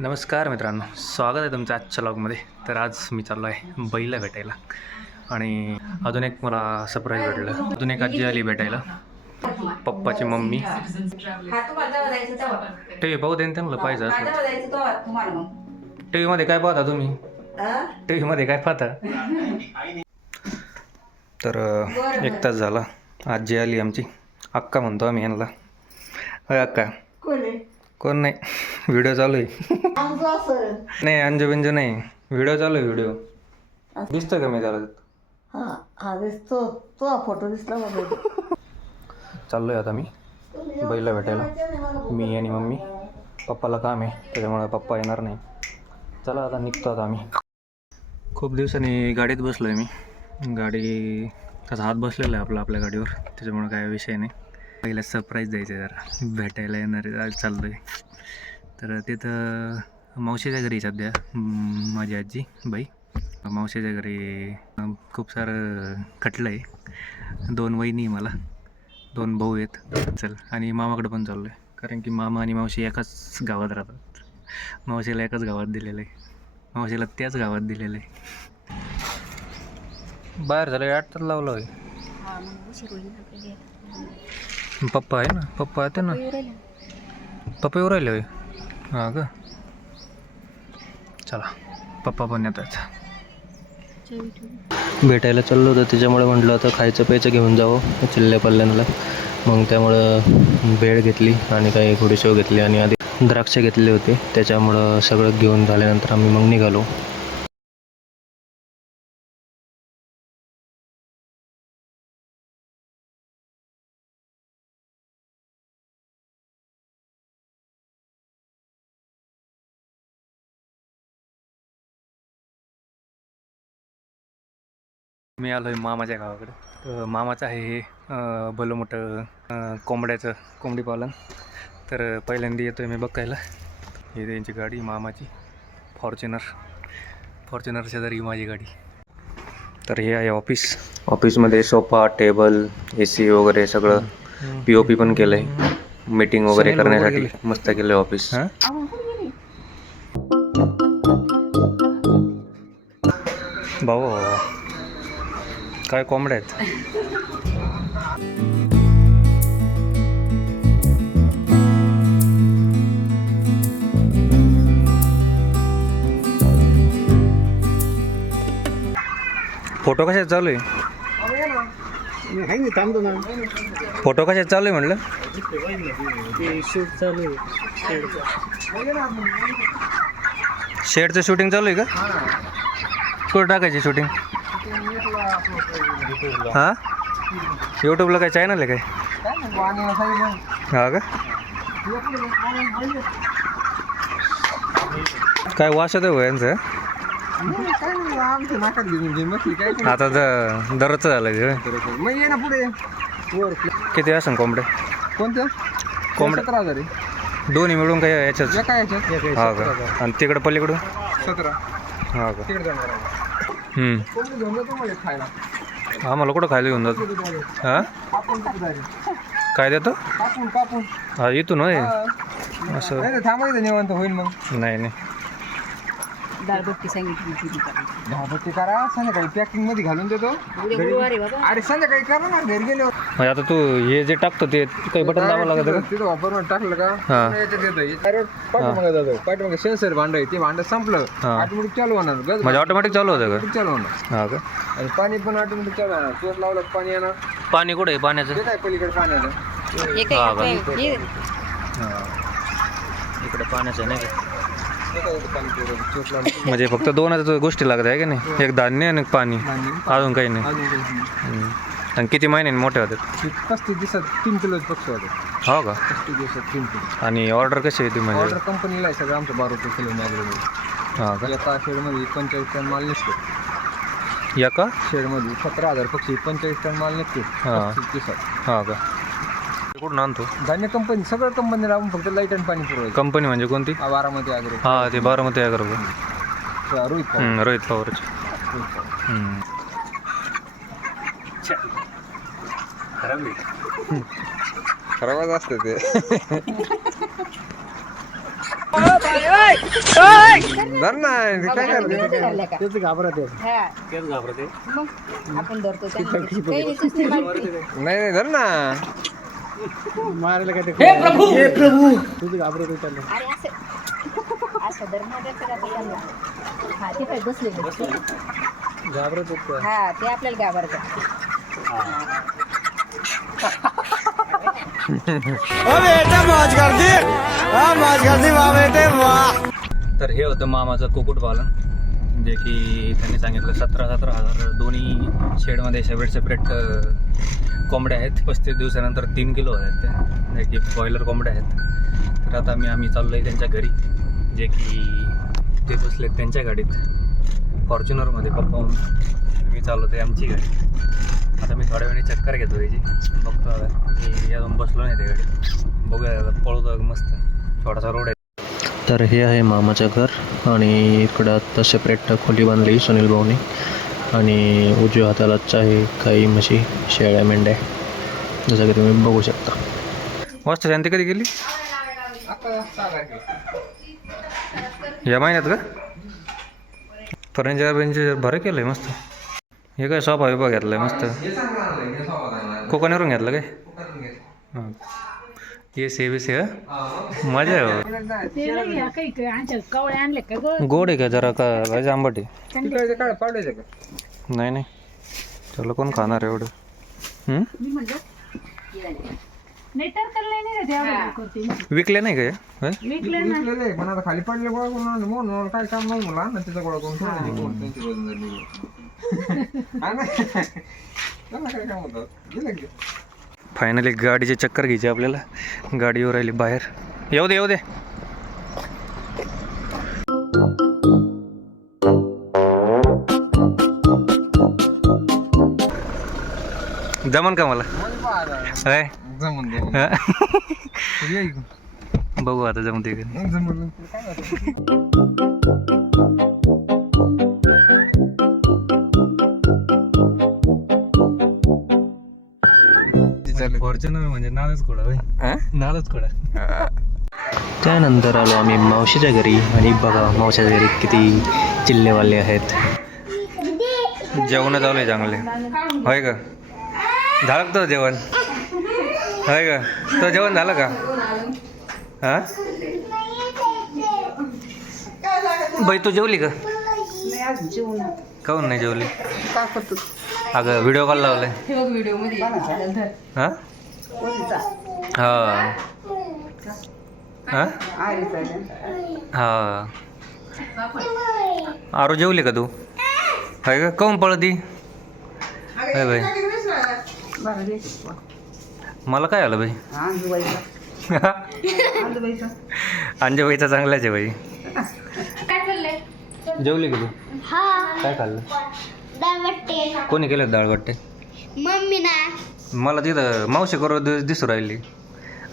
नमस्कार मित्रांनो, स्वागत आहे तुमचं आजच्या व्लॉगमध्ये. तर आज मी चाललो आहे बैला भेटायला आणि अजून एक मला सरप्राईज भेटलं. अजून एक आजी आली भेटायला, पप्पाची मम्मी. टी व्ही पाहू दे त्यांना पाहिजे. टी व्हीमध्ये काय पाहता तुम्ही? टी व्हीमध्ये काय पाहता? तर 1 तास झाला, आजी आली आमची. अक्का म्हणतो आम्ही यांना. होय अक्का? कोण नाही, व्हिडिओ चालू आहे. नाही अंजू बिंजू नाही, व्हिडिओ चालू आहे. व्हिडिओ दिसतो का मी त्याला? हा दिसतो. तो फोटो दिसला मला. चाललो आहे आता मी बैला भेटायला, मी आणि मम्मी. पप्पाला काम आहे त्याच्यामुळे पप्पा येणार नाही. चला आता निघतो आता आम्ही. खूप दिवसांनी गाडीत बसलो आहे मी. गाडी त्याचा हात बसलेला आहे आपल्या गाडीवर, त्याच्यामुळे काय विषय नाही. पहिला सरप्राईज द्यायचं आहे, जरा भेटायला येणार आहे. चाललो आहे तर तिथं मावशीच्या घरी सध्या माझी आजी बाई. मावशीच्या घरी खूप सारं खटलं आहे. 2 वहिनी मला, 2 भाऊ आहेत. चल, आणि मामाकडे पण चाललो आहे, कारण की मामा आणि मावशी एकाच गावात राहतात. मावशीला एकाच गावात दिलेलं आहे, मावशीला त्याच गावात दिलेलं आहे. बाहेर झालं 8 तास लावलं आहे. पप्पा आहे ना, पप्पा येते ना. पप्पा येऊ राहिले होय? हां का? चला, पप्पा पण येतात. भेटायला चाललो होतं, त्याच्यामुळे म्हटलं होतं खायचं प्यायचं घेऊन जावं चिल्ल्या पल्ल्यांना. मग त्यामुळं भेळ घेतली आणि काही घोडीशेव घेतली आणि आधी द्राक्ष घेतले होते. त्याच्यामुळं सगळं घेऊन झाल्यानंतर आम्ही मग निघालो. मी आलो आहे मामाच्या गावाकडे. तर मामाचं आहे हे भलं मोठं कोंबडी पालन. तर पहिल्यांदा येतो आहे मी बघायला. ही त्यांची गाडी मामाची फॉर्च्युनर शेजारी माझी गाडी. तर हे आहे ऑफिसमध्ये सोफा टेबल AC वगैरे सगळं. POP पण केलं आहे, मीटिंग वगैरे करण्यासाठी मस्त केलं आहे ऑफिस. भाऊ काय कोंबड्या आहेत. फोटो कशात चालू आहे? फोटो कशात चालू आहे म्हटलं? शेडचं शूटिंग चालू आहे का? कुठं टाकायची शूटिंग? हां, यूट्यूबला काय चॅनल आहे काय? हा का? काय वाशत आहे यांचं? आता दररोजचं झालं किती असं कोंबड्या? कोणत्या कोंबड्या? 17,000 दोन्ही मिळून काय याच्यात? हा का? आणि तिकडं पलीकडून 17. हा का? आम्हाला कुठं खायला घेऊन जातो? हां, काय देतो? हा, इथून होय असं? थांबायचं निवांत होईल मग. नाही दाळबट्टी सांगितली. दाळबट्टी करा, संध्याकाळी पॅकिंग मध्ये घालून देतो. अरे संध्याकाळी करा ना, घरी गेलो. म्हणजे आता तू हे जे टाकतो ते काही बटन दाबावं लागतं का? तिथं वापरून टाकलं का? हां, पाठीमागे जातो. पाठीमागे सेन्सर भांड आहे, ते भांड संपलं ऑटोमॅटिक चालू होणार. म्हणजे ऑटोमॅटिक चालू होतं का? चालू होणार. हा का? आणि पाणी पण ऑटोमॅटिक चालू होणार. चोर लावलं पाणी येणार. पाणी कुठे आहे पाण्याचं? ते काय पलीकडे पाण्याचं इकडे पाण्याचं नाही का? चोर लावलं. म्हणजे फक्त 2च गोष्टी लागत आहे का नाही? एक धान्य आणि एक पाणी, अजून काही नाही. आणि किती महिन्यांनी मोठे होतात? 35 दिवसात 3 किलो पक्ष होते. हो का? 35 दिवसात 3 किलो. आणि ऑर्डर कशी येते म्हणजे? ऑर्डर कंपनीला आहे सगळं. आमचं 12 रुपये किलो मागवलं. हा का? एका शेडमध्ये 45 टन माल निघतो. एका शेडमध्ये 17,000 पक्षी 45 टन माल निघतो. हा का? कुठून आणतो? धान्य कंपनी, सगळं कंपनीला. आपण फक्त लाईट आणि पाणी पुरवायचं. कंपनी म्हणजे कोणती? बारामती आग्रो. हा, ते बारामती आग्रो. रोहित पवार. खराबच असतं ते. धर ना ते काय करते धरल्या का? तेच घाबरते हा. तेच घाबरते. मग आपण धरतो त्यांना. काही नाही, सुस्ती मारते. नाही नाही धर ना मारायला काय ते तुझं घाबरते त्याला अरे असं असं धरणं द्यायचं का ते त्यांना? हा ते काय बसले घाबरत हा ते आपल्याला घाबरतात. तर हे होतं मामाचं कुक्कुटपालन, जे की त्यांनी सांगितलं 17,000 दोन्ही शेडमध्ये सेपरेट कोंबड्या आहेत. 35 दिवसानंतर 3 किलो आहेत त्या, जे की बॉयलर कोंबड्या आहेत. तर आता आम्ही चाललो आहे त्यांच्या घरी, जे की ते बसलेत त्यांच्या गाडीत फॉर्च्युनरमध्ये. पप्पा मी चाललो ते आमची गाडी. आता मी थोड्या वेळाने चक्कर घेतो त्याची, बघतो. मी अजून बसलो नाही त्या गाडीत, बघूया पळवतो मस्त. छोटासा रोड आहे. तर हे आहे मामाचं घर आणि इकडं आता सेपरेट खोली बांधली सुनील भाऊनी. आणि उजव्या हातालाच आहे काही म्हशी, शेळ्या, मेंढ्या, जसं की तुम्ही बघू शकता. मस्त शांती कधी गेली या महिन्यात का? फर्निचर बरं केलं आहे मस्त. हे काय सोफा बिफा घेतला आहे मस्त. कोकणावरून घेतलं काय? हां ये सेवी से मजा आहे. गोड आहे का जरा का भाजी आंबट आहे? काय पावडायचं का नाही नाही त्याला कोण खाणार एवढं? विकले नाही का हे? विकलेले पण आता खाली पडले गोळा करून म्हणून काय काम नाही मुला ना त्याचा गोळा करून त्यांची वजन झाली. काय काम होतं गेलं की फायनली गाडीचे चक्कर घ्यायचे आपल्याला. गाडीवर राहिली बाहेर. येऊ दे येऊ दे. जमन का मला? काय जमून दे हा? बघू आता जमते का. जमून फॉर्च्युनर म्हणजे नादच कोडा नादच कोडा. त्यानंतर आलो आम्ही मावशीच्या घरी आणि बघा मावशीच्या घरी किती चिल्लेवाले आहेत. जेवण चालू आहे चांगले होय का? झालं का जेवण? होय का? तो जेवण झालं का? हां बाई तू जेवली का? काहून नाही जेवली? अगं व्हिडिओ कॉल लावलाय. हां हां हां हां आरू जेवली का तू? आहे का? काहून पळती? काय बाई मला काय आलं बाई? अंजूबाईचा चांगलाच आहे बाई. जेवली का तू? काय खाल्लं? कोणी केलं डाळगट्टे? मम्मी ना मला तिथं मावशी करू दिसू राहिली,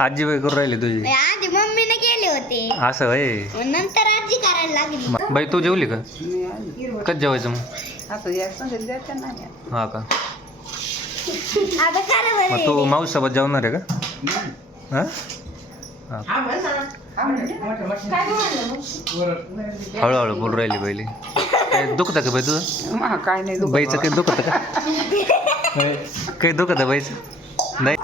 आजीबाई करू राहिली तुझी. आधी मम्मीने केले होते, असं होय. नंतर आजी करायला लागली. बाई तू जेवली का? कधी जेवायचं मग? हा का? आता करा मग तू मावशी सोबत जेवणार आहे का? हां हळूहळू बोलू राहिली पहिली. काय दुखतं का बाई तुझं? काय नाही बाईचं काही दुखतं का? काही दुखतं बाईचं? नाही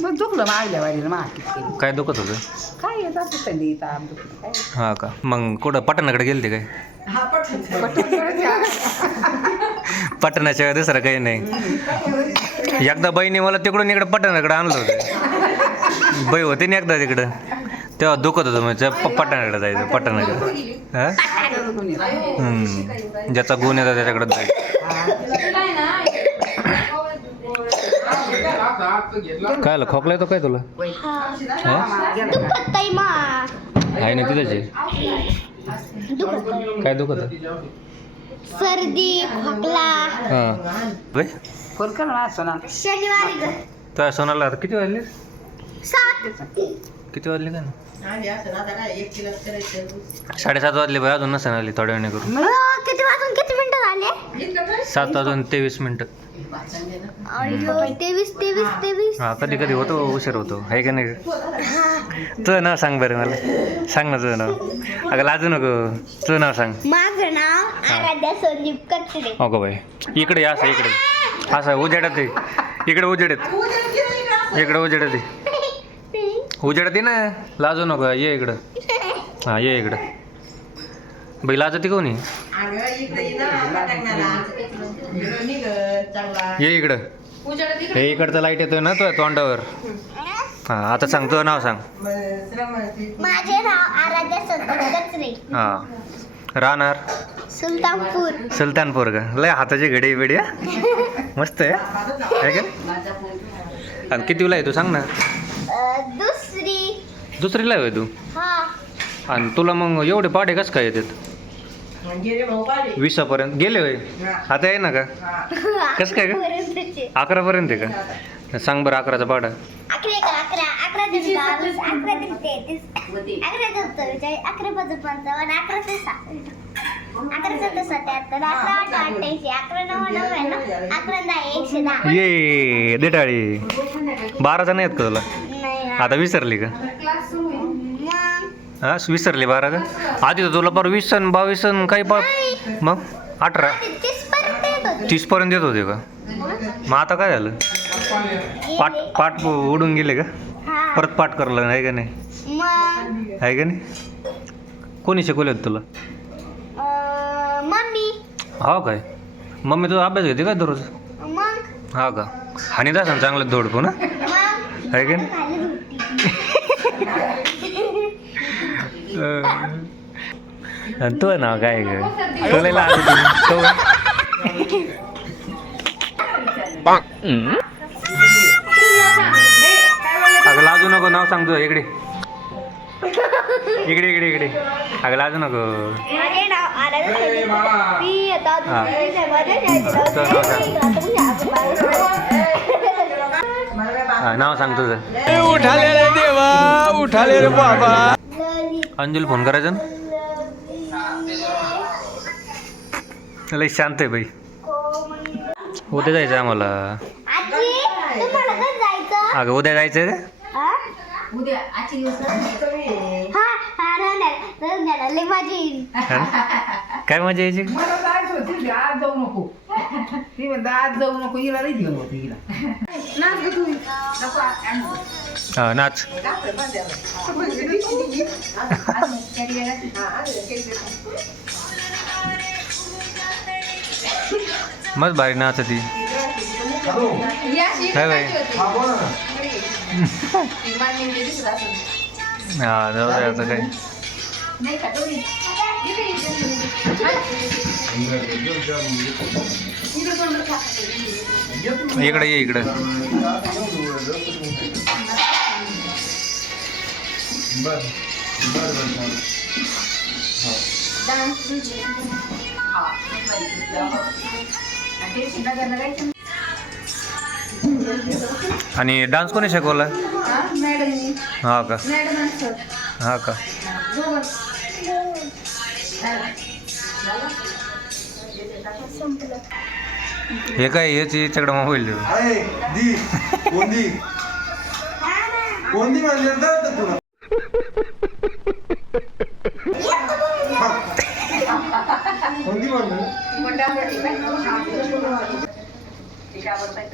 मग दुखलं मागल्या वारीला माग काय दुखत होतं? काय येत असं थंडी ताप दुखलं काय. हां का? मग कुठं पटणाकडे गेलते काय? पटणाशिवाय दुसरं काही नाही. एकदा बाईने मला तिकडून इकडं पटणाकडे आणलं होतं. बाई होती ना एकदा तिकडं, तेव्हा दुखत होतं म्हणजे पटणाकडे जायचं. पटणाकडे हां ज्याचा गुण येतो त्याच्याकडे जायचं. काय आलं? खोकला येतो काय तुला? आहे ना तिथंच आहे. काय दुखत? सर्दी खोकला हां बाई फोन कर ना सोना. शनिवारी तर सोनाला किती वाजले? 7 किती वाजले का? 7:30 वाजले बाई, अजून नसेल आली. थोड्या वेळाने करू. किती वाजून किती मिनिटं झाले? 7 वाजून 23 मिनिटं. अयो 23. हा कधी कधी होतो उशीर होतो आहे का नाही तुझं नाव सांग बरं मला सांग ना तुझं नाव अगं लाजू नको तुझं नाव सांग. माझं नाव आराध्या संदीप कचरे. अगं बाई इकडे या, असं इकडे असं उजेडात आहे. इकडे उजेडात आहे. उजेडात आहे ना, लाजू नको. ये इकडं. हां ये इकडं. बाई लाजती कोणी? ये इकडं. हे इकडचं लाईट येतोय ना तुझ्या तोंडावर. हां आता सांग तुझं नाव सांग. माझे नाव आराध्या संदीप कचरे. हां राहणार सुलतानपूर का? लय हाताची घडी बिडी मस्त आहे का? आणि कितीला आहे तू सांग ना. दुसरीला आहे तू. हा आणि तुला मग एवढे पाढे कसं काय येतात? 20पर्यंत गेले होय. आता आहे ना का? कसं काय का? 11पर्यंत आहे का? सांग बरं 11चा पाढा. 11 ये देटाळी 12चा नाही येत का तुला? आता विसरली का? हा विसरली 12 का? आधी तर तुला पर 20 आणि 22 आणि काही मग 18 30पर्यंत येत होते का? मग आता काय झालं? पाठ उडून गेले का? परत पाठ करलं आहे का नाही? आहे का नाही? कोणी शिकवले होते तुला? मम्मी. हो काय? मम्मी तुझा अभ्यास घेते का दररोज? मग हा का? आणि दासन चांगलं धोडपू ना आहे का नाही? तू नाव काय ग? अगं लाजू नको. नाव सांगतो इकडे इकडे इकडे इकडे. अगं लाजू नको. माझे नाव आराध्या संदीप. मी आता हा. नाव सांग तुझं. उठाले रे बाबा. अंजुल फोन करायचा ना. लई शांत आहे बाई. उद्या जायचं आम्हाला. आजी तुम्हाला कसं जायचं? अगं उद्या जायचं का? हा? उद्या आजचे दिवस हा राहणार लय मजा येईल. काय मजा यायची? मला जायचं होती आज जाऊ नको. ती म्हणते आज जाऊ नको. हिला नाही घेऊन होती हिला. नाच गं तू. नको हा नाच. मस्त भारी नाच ती. काय बाई? हा जाऊ दे आता काय. इकडे ये इकडे. आणि डान्स कोणी शिकवला? हा का? हा का? हे काय हेच याच्याकडे मोबाईल देऊ.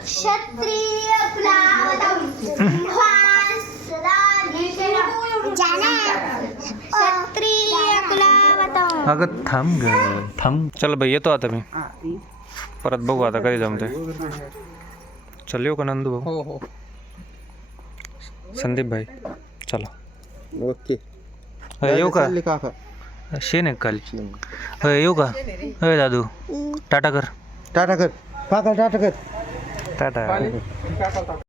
क्षत्रिय अगं थांब ग थांब. चल बाई येतो आता मी. परत बघू आता कधी जमते. चल येऊ का नंदू भाऊ? हो हो संदीप भाई चला. ओके. येऊ का? काका शेन आहे खाली. येऊ का? दादू टाटा कर. टाटा कर काका टाटा कर. टाटा.